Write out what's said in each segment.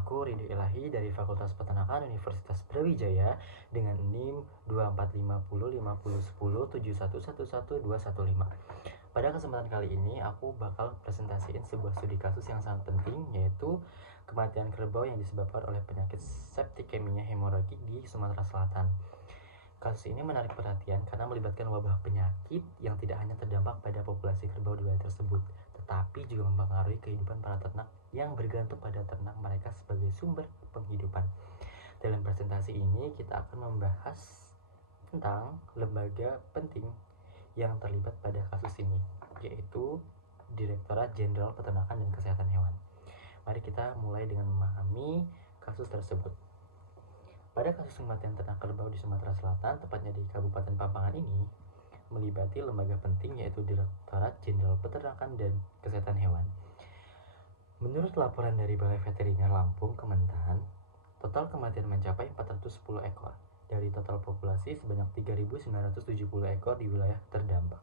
Aku Ridho Ilahi dari Fakultas Peternakan Universitas Brawijaya dengan NIM 2450501071111215. Pada kesempatan kali ini aku bakal presentasiin sebuah studi kasus yang sangat penting, yaitu kematian kerbau yang disebabkan oleh penyakit septikemia hemoragik di Sumatera Selatan. Kasus ini menarik perhatian karena melibatkan wabah penyakit yang tidak hanya terdampak pada populasi kerbau di wilayah tersebut, tetapi juga mempengaruhi kehidupan para ternak yang bergantung pada ternak mereka sebagai sumber penghidupan. Dalam presentasi ini kita akan membahas tentang lembaga penting yang terlibat pada kasus ini, yaitu Direktorat Jenderal Peternakan dan Kesehatan Hewan. Mari kita mulai dengan memahami kasus tersebut. Pada kasus kematian ternak kerbau di Sumatera Selatan, tepatnya di Kabupaten Pampangan ini, melibatkan lembaga penting yaitu Direktorat Jenderal Peternakan dan Kesehatan Hewan. Menurut laporan dari Balai Veteriner Lampung, Kementan, total kematian mencapai 410 ekor dari total populasi sebanyak 3.970 ekor di wilayah terdampak.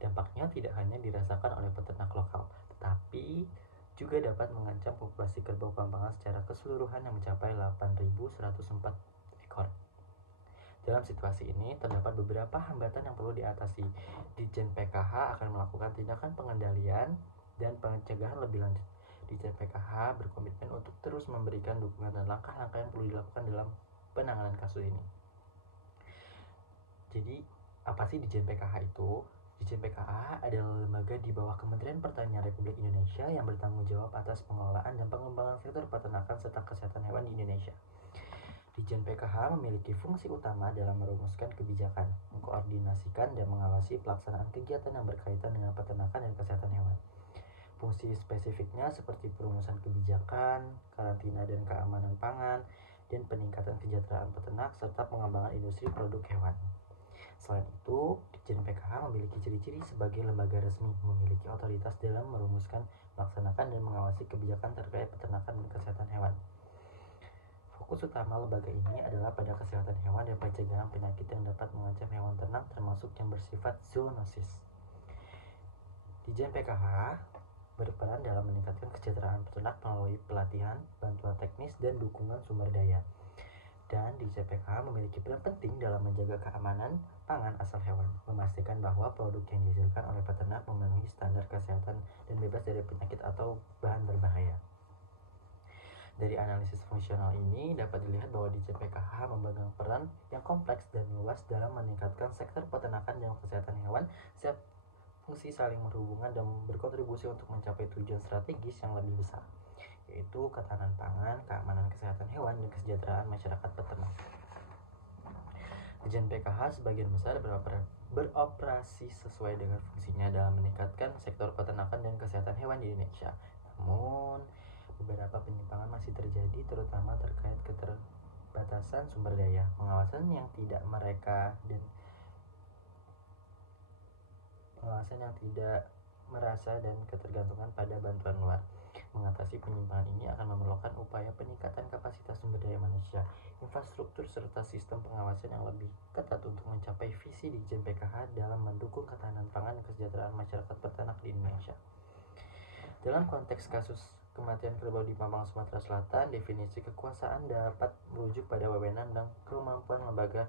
Dampaknya tidak hanya dirasakan oleh peternak lokal, tetapi juga dapat mengancam populasi kerbau Pampangan secara keseluruhan yang mencapai 8.104 ekor. Dalam situasi ini, terdapat beberapa hambatan yang perlu diatasi. Ditjen PKH akan melakukan tindakan pengendalian dan pencegahan lebih lanjut. Ditjen PKH berkomitmen untuk terus memberikan dukungan dan langkah-langkah yang perlu dilakukan dalam penanganan kasus ini. Jadi, apa sih Ditjen PKH itu? Ditjen PKH adalah lembaga di bawah Kementerian Pertanian Republik Indonesia yang bertanggung jawab atas pengelolaan dan pengembangan sektor peternakan serta kesehatan hewan di Indonesia. Ditjen PKH memiliki fungsi utama dalam merumuskan kebijakan, mengkoordinasikan dan mengawasi pelaksanaan kegiatan yang berkaitan dengan peternakan dan kesehatan hewan. Fungsi spesifiknya seperti perumusan kebijakan, karantina dan keamanan pangan, dan peningkatan kesejahteraan peternak serta pengembangan industri produk hewan. Selain itu, Ditjen PKH memiliki ciri-ciri sebagai lembaga resmi, memiliki otoritas dalam merumuskan, melaksanakan, dan mengawasi kebijakan terkait peternakan dan kesehatan hewan. Fokus utama lembaga ini adalah pada kesehatan hewan dan pencegahan penyakit yang dapat mengancam hewan ternak termasuk yang bersifat zoonosis. Ditjen PKH berperan dalam meningkatkan kesejahteraan peternak melalui pelatihan, bantuan teknis, dan dukungan sumber daya. Dan Ditjen PKH memiliki peran penting dalam menjaga keamanan pangan asal hewan, memastikan bahwa produk yang dihasilkan oleh peternak memenuhi standar kesehatan dan bebas dari penyakit atau bahan berbahaya. Dari analisis fungsional ini dapat dilihat bahwa Ditjen PKH memegang peran yang kompleks dan luas dalam meningkatkan sektor peternakan dan kesehatan hewan, setiap fungsi saling berhubungan dan berkontribusi untuk mencapai tujuan strategis yang lebih besar, yaitu ketahanan pangan, keamanan kesehatan hewan, dan kesejahteraan masyarakat peternak. Ditjen PKH sebagian besar beroperasi sesuai dengan fungsinya dalam meningkatkan sektor peternakan dan kesehatan hewan di Indonesia. Namun, beberapa penyimpangan masih terjadi, terutama terkait keterbatasan sumber daya, pengawasan yang tidak merasa dan ketergantungan pada bantuan luar. Mengatasi penyimpangan ini akan memerlukan upaya peningkatan kapasitas sumber daya manusia, infrastruktur, serta sistem pengawasan yang lebih ketat untuk mencapai visi Ditjen PKH dalam mendukung ketahanan pangan dan kesejahteraan masyarakat peternak di Indonesia. Dalam konteks kasus kematian kerbau di Pampangan, Sumatera Selatan, definisi kekuasaan dapat merujuk pada wewenang dan kemampuan lembaga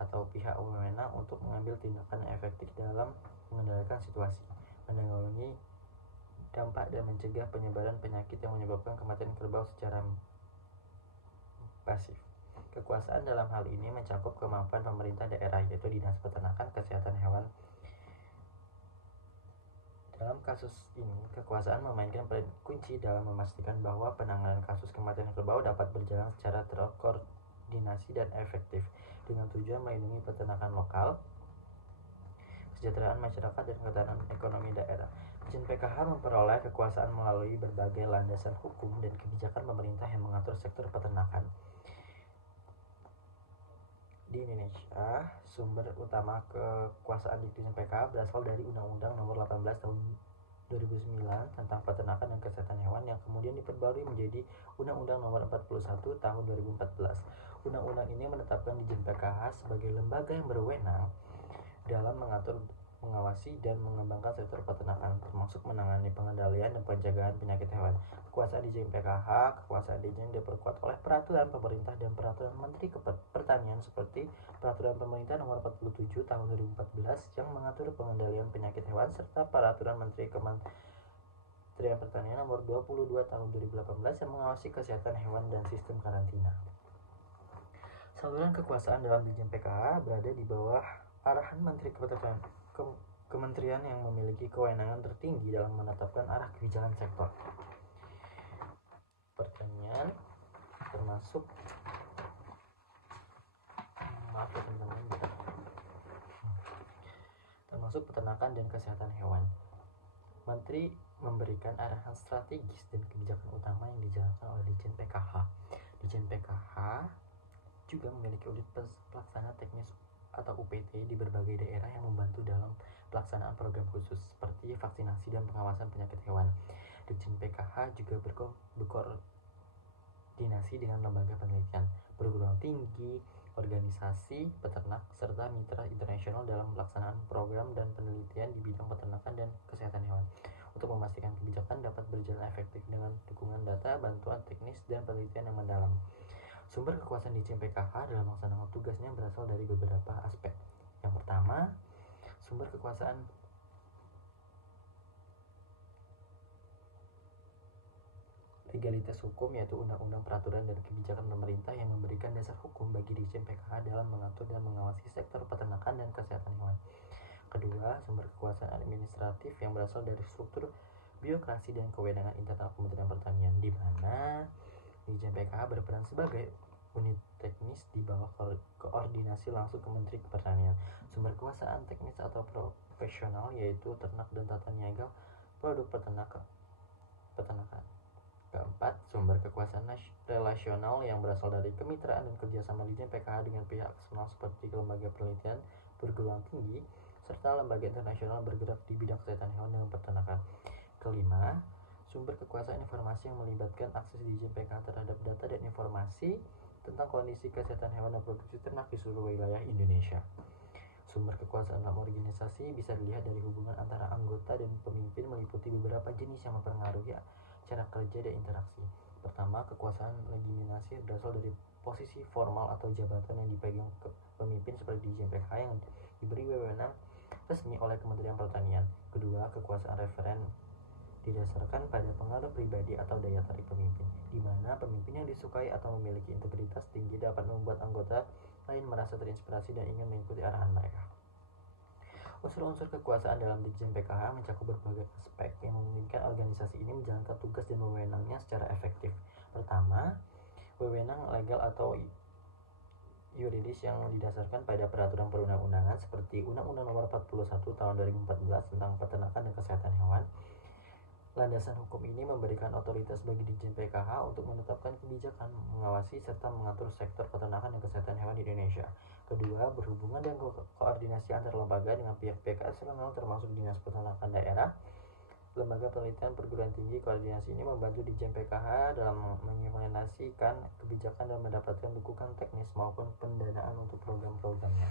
atau pihak wewenang untuk mengambil tindakan efektif dalam mengendalikan situasi, menanggulangi dampak dan mencegah penyebaran penyakit yang menyebabkan kematian kerbau secara pasif. Kekuasaan dalam hal ini mencakup kemampuan pemerintah daerah, yaitu Dinas Peternakan Kesehatan Hewan. Dalam kasus ini, kekuasaan memainkan peran kunci dalam memastikan bahwa penanganan kasus kematian kerbau dapat berjalan secara terkoordinasi dan efektif dengan tujuan melindungi peternakan lokal, kesejahteraan masyarakat, dan ketahanan ekonomi daerah. Ditjen PKH memperoleh kekuasaan melalui berbagai landasan hukum dan kebijakan pemerintah yang mengatur sektor peternakan. Di Indonesia, sumber utama kekuasaan Ditjen PKH berasal dari Undang-Undang Nomor 18 Tahun 2009 tentang Peternakan dan Kesehatan Hewan yang kemudian diperbarui menjadi Undang-Undang Nomor 41 Tahun 2014. Undang-undang ini menetapkan Ditjen PKH sebagai lembaga yang berwenang dalam mengatur mengawasi dan mengembangkan sektor peternakan, termasuk menangani pengendalian dan penjagaan penyakit hewan. Kekuasaan Dirjen PKH, kekuasaan Dirjen diperkuat oleh peraturan pemerintah dan peraturan Menteri Pertanian seperti Peraturan Pemerintah Nomor 47 Tahun 2014 yang mengatur pengendalian penyakit hewan serta Peraturan Menteri Kementerian Pertanian Nomor 22 Tahun 2018 yang mengawasi kesehatan hewan dan sistem karantina. Saluran kekuasaan dalam Dirjen PKH berada di bawah arahan Menteri Kementerian yang memiliki kewenangan tertinggi dalam menetapkan arah kebijakan sektor pertanian, termasuk termasuk peternakan dan kesehatan hewan. Menteri memberikan arahan strategis dan kebijakan utama yang dijalankan oleh Dirjen PKH. Dirjen PKH juga memiliki unit pelaksana teknis atau UPT di berbagai daerah yang membantu dalam pelaksanaan program khusus seperti vaksinasi dan pengawasan penyakit hewan. Dirjen PKH juga berkoordinasi dengan lembaga penelitian, perguruan tinggi, organisasi peternak, serta mitra internasional dalam pelaksanaan program dan penelitian di bidang peternakan dan kesehatan hewan untuk memastikan kebijakan dapat berjalan efektif dengan dukungan data, bantuan teknis, dan penelitian yang mendalam. Sumber kekuasaan Dirjen PKH dalam melaksanakan tugasnya berasal dari beberapa aspek. Yang pertama, sumber kekuasaan legalitas hukum, yaitu undang-undang, peraturan, dan kebijakan pemerintah yang memberikan dasar hukum bagi Dirjen PKH dalam mengatur dan mengawasi sektor peternakan dan kesehatan hewan. Kedua, sumber kekuasaan administratif yang berasal dari struktur birokrasi dan kewenangan internal Kementerian Pertanian, di mana Dirjen PKH berperan sebagai unit teknis di bawah koordinasi langsung ke Menteri Pertanian. Sumber kekuasaan teknis atau profesional yaitu ternak dan tata niaga produk peternakan. Keempat, sumber kekuasaan relasional yang berasal dari kemitraan dan kerjasama Dirjen PKH dengan pihak eksternal seperti lembaga penelitian, perguruan tinggi, serta lembaga internasional bergerak di bidang kesehatan hewan dan peternakan. Kelima, sumber kekuasaan informasi yang melibatkan akses Dirjen PKH terhadap data dan informasi tentang kondisi kesehatan hewan dan produksi ternak di seluruh wilayah Indonesia. Sumber kekuasaan dalam organisasi bisa dilihat dari hubungan antara anggota dan pemimpin meliputi beberapa jenis yang mempengaruhi cara kerja dan interaksi. Pertama, kekuasaan legitimasi berasal dari posisi formal atau jabatan yang dipegang pemimpin seperti Dirjen PKH yang diberi wewenang resmi oleh Kementerian Pertanian. Kedua, kekuasaan referen didasarkan pada pengaruh pribadi atau daya tarik pemimpin, di mana pemimpin yang disukai atau memiliki integritas tinggi dapat membuat anggota lain merasa terinspirasi dan ingin mengikuti arahan mereka. Unsur-unsur kekuasaan dalam Dirjen PKH mencakup berbagai aspek yang memungkinkan organisasi ini menjalankan tugas dan wewenangnya secara efektif. Pertama, wewenang legal atau yuridis yang didasarkan pada peraturan perundang-undangan seperti Undang-Undang Nomor 41 Tahun 2014 tentang Peternakan dan Kesehatan Hewan. Landasan hukum ini memberikan otoritas bagi Dirjen PKH untuk menetapkan kebijakan, mengawasi, serta mengatur sektor peternakan dan kesehatan hewan di Indonesia. Kedua, berhubungan dan koordinasi antar lembaga dengan pihak-pihak eksternal termasuk Dinas Peternakan Daerah, lembaga penelitian, perguruan tinggi. Koordinasi ini membantu Dirjen PKH dalam mengimplementasikan kebijakan dan mendapatkan dukungan teknis maupun pendanaan untuk program-programnya.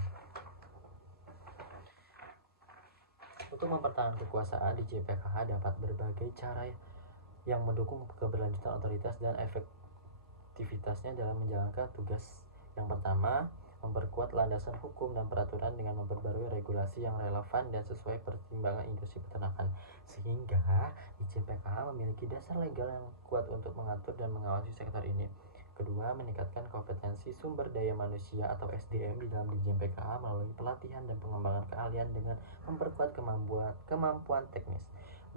Untuk mempertahankan kekuasaan, Dirjen PKH dapat berbagai cara yang mendukung keberlanjutan otoritas dan efektivitasnya dalam menjalankan tugas. Yang pertama, memperkuat landasan hukum dan peraturan dengan memperbarui regulasi yang relevan dan sesuai pertimbangan industri peternakan, sehingga Dirjen PKH memiliki dasar legal yang kuat untuk mengatur dan mengawasi sektor ini. Kedua, meningkatkan kompetensi sumber daya manusia atau SDM di dalam Dirjen PKH melalui pelatihan dan pengembangan keahlian dengan memperkuat kemampuan teknis,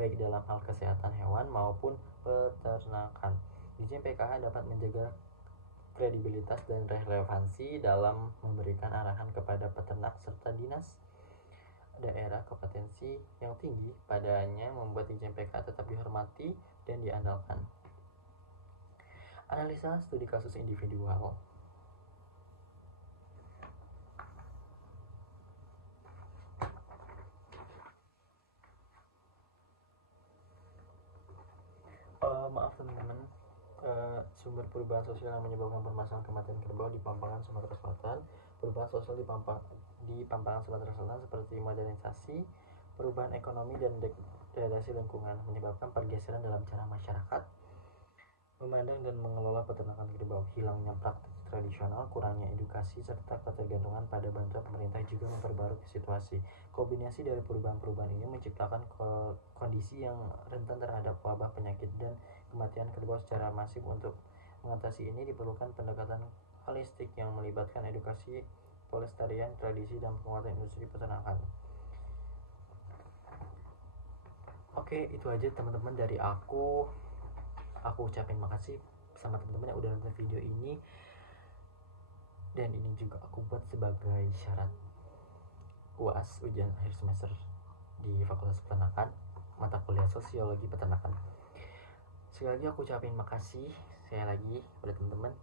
baik dalam hal kesehatan hewan maupun peternakan. Dirjen PKH dapat menjaga kredibilitas dan relevansi dalam memberikan arahan kepada peternak serta dinas daerah. Kompetensi yang tinggi padanya membuat Dirjen PKH tetap dihormati dan diandalkan. Analisa studi kasus individual. Maaf teman-teman, sumber perubahan sosial yang menyebabkan permasalahan kematian kerbau di Pampangan, Sumatera Selatan. perubahan sosial di Pampakan Sumatera Selatan seperti modernisasi, perubahan ekonomi dan degradasi lingkungan menyebabkan pergeseran dalam cara masyarakat memandang dan mengelola peternakan kerbau. Hilangnya praktik tradisional, kurangnya edukasi, serta ketergantungan pada bantuan pemerintah juga memperbarui situasi. Kombinasi dari perubahan-perubahan ini menciptakan kondisi yang rentan terhadap wabah, penyakit, dan kematian kerbau secara masif. Untuk mengatasi ini diperlukan pendekatan holistik yang melibatkan edukasi, pelestarian tradisi, dan penguatan industri peternakan. Oke, itu aja teman-teman dari aku ucapin makasih sama teman-teman yang udah nonton video ini, dan ini juga aku buat sebagai syarat UAS, ujian akhir semester di Fakultas Peternakan, mata kuliah Sosiologi Peternakan. Sekali lagi aku ucapin makasih sekali lagi kepada teman-teman.